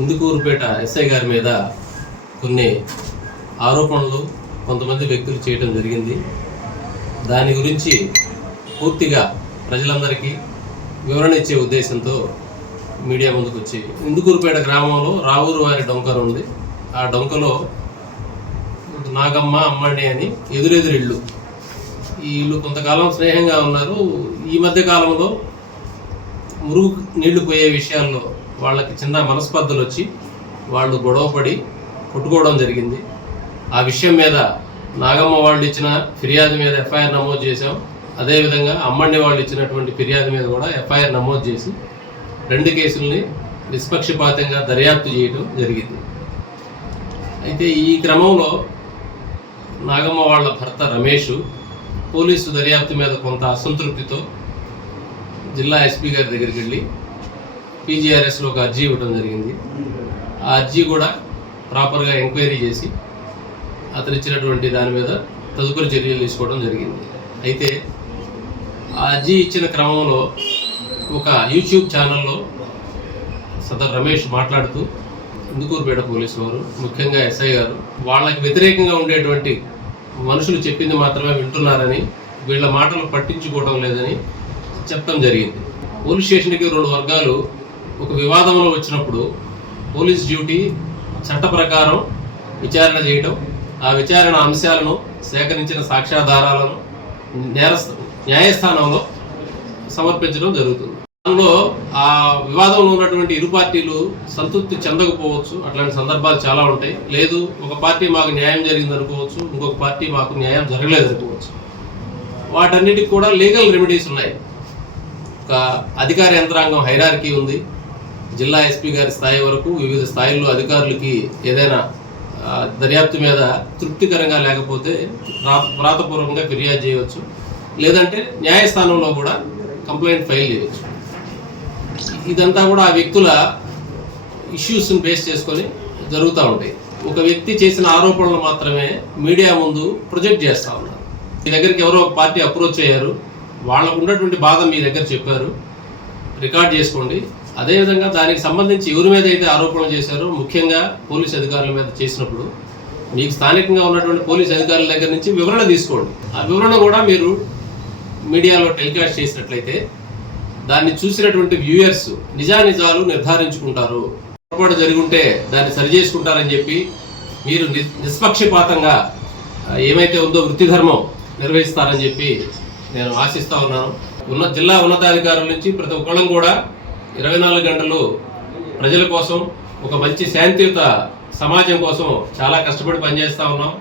Indukurpet SI గారి మీద కొన్ని ఆరోపణలు కొంతమంది వ్యక్తులు చేయడం జరిగింది. దాని గురించి పూర్తిగా ప్రజలందరికీ వివరణ ఇచ్చే ఉద్దేశంతో మీడియా ముందుకు వచ్చి ఇందుకూరుపేట గ్రామంలో రావూరు వారి డొంకర ఉంది. ఆ డొంకలో నాగమ్మ అమ్మడి అని ఎదురెదురు ఇళ్ళు. వీళ్ళు కొంతకాలం స్నేహంగా ఉన్నారు. ఈ మధ్య కాలంలో మురుగు నీళ్ళు పోయే విషయాల్లో వాళ్ళకి చిన్న మనస్పర్ధలు వచ్చి వాళ్ళు గొడవపడి కొట్టుకోవడం జరిగింది. ఆ విషయం మీద నాగమ్మ వాళ్ళు ఇచ్చిన ఫిర్యాదు మీద ఎఫ్ఐఆర్ నమోదు చేశాం. అదేవిధంగా అమ్మండి వాళ్ళు ఇచ్చినటువంటి ఫిర్యాదు మీద కూడా ఎఫ్ఐఆర్ నమోదు చేసి రెండు కేసుల్ని నిష్పక్షపాతంగా దర్యాప్తు చేయడం జరిగింది. అయితే ఈ క్రమంలో నాగమ్మ వాళ్ళ భర్త రమేష్ పోలీసు దర్యాప్తు మీద కొంత అసంతృప్తితో జిల్లా ఎస్పీ గారి దగ్గరికి వెళ్ళి పీజీఆర్ఎస్లో ఒక అర్జీ ఇవ్వడం జరిగింది. ఆ అర్జీ కూడా ప్రాపర్గా ఎంక్వైరీ చేసి అతను ఇచ్చినటువంటి దాని మీద తదుపరి చర్యలు తీసుకోవడం జరిగింది. అయితే ఆ అర్జీ ఇచ్చిన క్రమంలో ఒక యూట్యూబ్ ఛానల్లో సదర్ రమేష్ మాట్లాడుతూ ఇందుకూరుపేట పోలీసు వారు ముఖ్యంగా ఎస్ఐ గారు వాళ్ళకి వ్యతిరేకంగా ఉండేటువంటి మనుషులు చెప్పింది మాత్రమే వింటున్నారని వీళ్ళ మాటలు పట్టించుకోవడం లేదని చెప్పడం జరిగింది. పోలీస్ స్టేషన్కి రెండు వర్గాలు ఒక వివాదంలో వచ్చినప్పుడు పోలీస్ డ్యూటీ చట్ట ప్రకారం విచారణ చేయడం ఆ విచారణ అంశాలను సేకరించిన సాక్ష్యాధారాలను నేరస్థ న్యాయస్థానంలో సమర్పించడం జరుగుతుంది. దానిలో ఆ వివాదంలో ఉన్నటువంటి ఇరు పార్టీలు సంతృప్తి చెందకపోవచ్చు. అట్లాంటి సందర్భాలు చాలా ఉంటాయి. లేదు ఒక పార్టీ మాకు న్యాయం జరిగింది అనుకోవచ్చు ఇంకొక పార్టీ మాకు న్యాయం జరగలేదు అనుకోవచ్చు వాటన్నిటికి కూడా లీగల్ రెమెడీస్ ఉన్నాయి. ఒక అధికార యంత్రాంగం హైరార్కీ ఉంది. జిల్లా ఎస్పీ గారి స్థాయి వరకు వివిధ స్థాయిల్లో అధికారులకి ఏదైనా దర్యాప్తు మీద తృప్తికరంగా లేకపోతే వ్రాతపూర్వకంగా ఫిర్యాదు చేయవచ్చు. లేదంటే న్యాయస్థానంలో కూడా కంప్లైంట్ ఫైల్ చేయవచ్చు. ఇదంతా కూడా ఆ వ్యక్తుల ఇష్యూస్ని బేస్ చేసుకొని జరుగుతూ ఉంటాయి. ఒక వ్యక్తి చేసిన ఆరోపణలు మాత్రమే మీడియా ముందు ప్రొజెక్ట్ చేస్తూ ఉన్నారు మీ దగ్గరికి ఎవరో ఒక పార్టీ అప్రోచ్ అయ్యారు వాళ్ళకు ఉన్నటువంటి బాధ మీ దగ్గర చెప్పారు రికార్డ్ చేసుకోండి. అదేవిధంగా దానికి సంబంధించి ఎవరి మీద అయితే ఆరోపణలు చేశారో ముఖ్యంగా పోలీస్ అధికారుల మీద చేసినప్పుడు మీకు స్థానికంగా ఉన్నటువంటి పోలీస్ అధికారుల దగ్గర నుంచి వివరణ తీసుకోండి. ఆ వివరణ కూడా మీరు మీడియాలో టెలికాస్ట్ చేసినట్లయితే దాన్ని చూసినటువంటి వ్యూయర్స్ నిజానిజాలు నిర్ధారించుకుంటారు. పొరపాటు జరుగుంటే దాన్ని సరి చేసుకుంటారని చెప్పి మీరు నిష్పక్షపాతంగా ఏమైతే ఉందో వృత్తి ధర్మం నిర్వహిస్తారని చెప్పి నేను ఆశిస్తా ఉన్నాను. ఉన్న జిల్లా ఉన్నతాధికారుల నుంచి ప్రతి ఒక్కళ్ళం కూడా ఇరవై నాలుగు గంటలు ప్రజల కోసం ఒక మంచి శాంతియుత సమాజం కోసం చాలా కష్టపడి పనిచేస్తూ ఉన్నాం.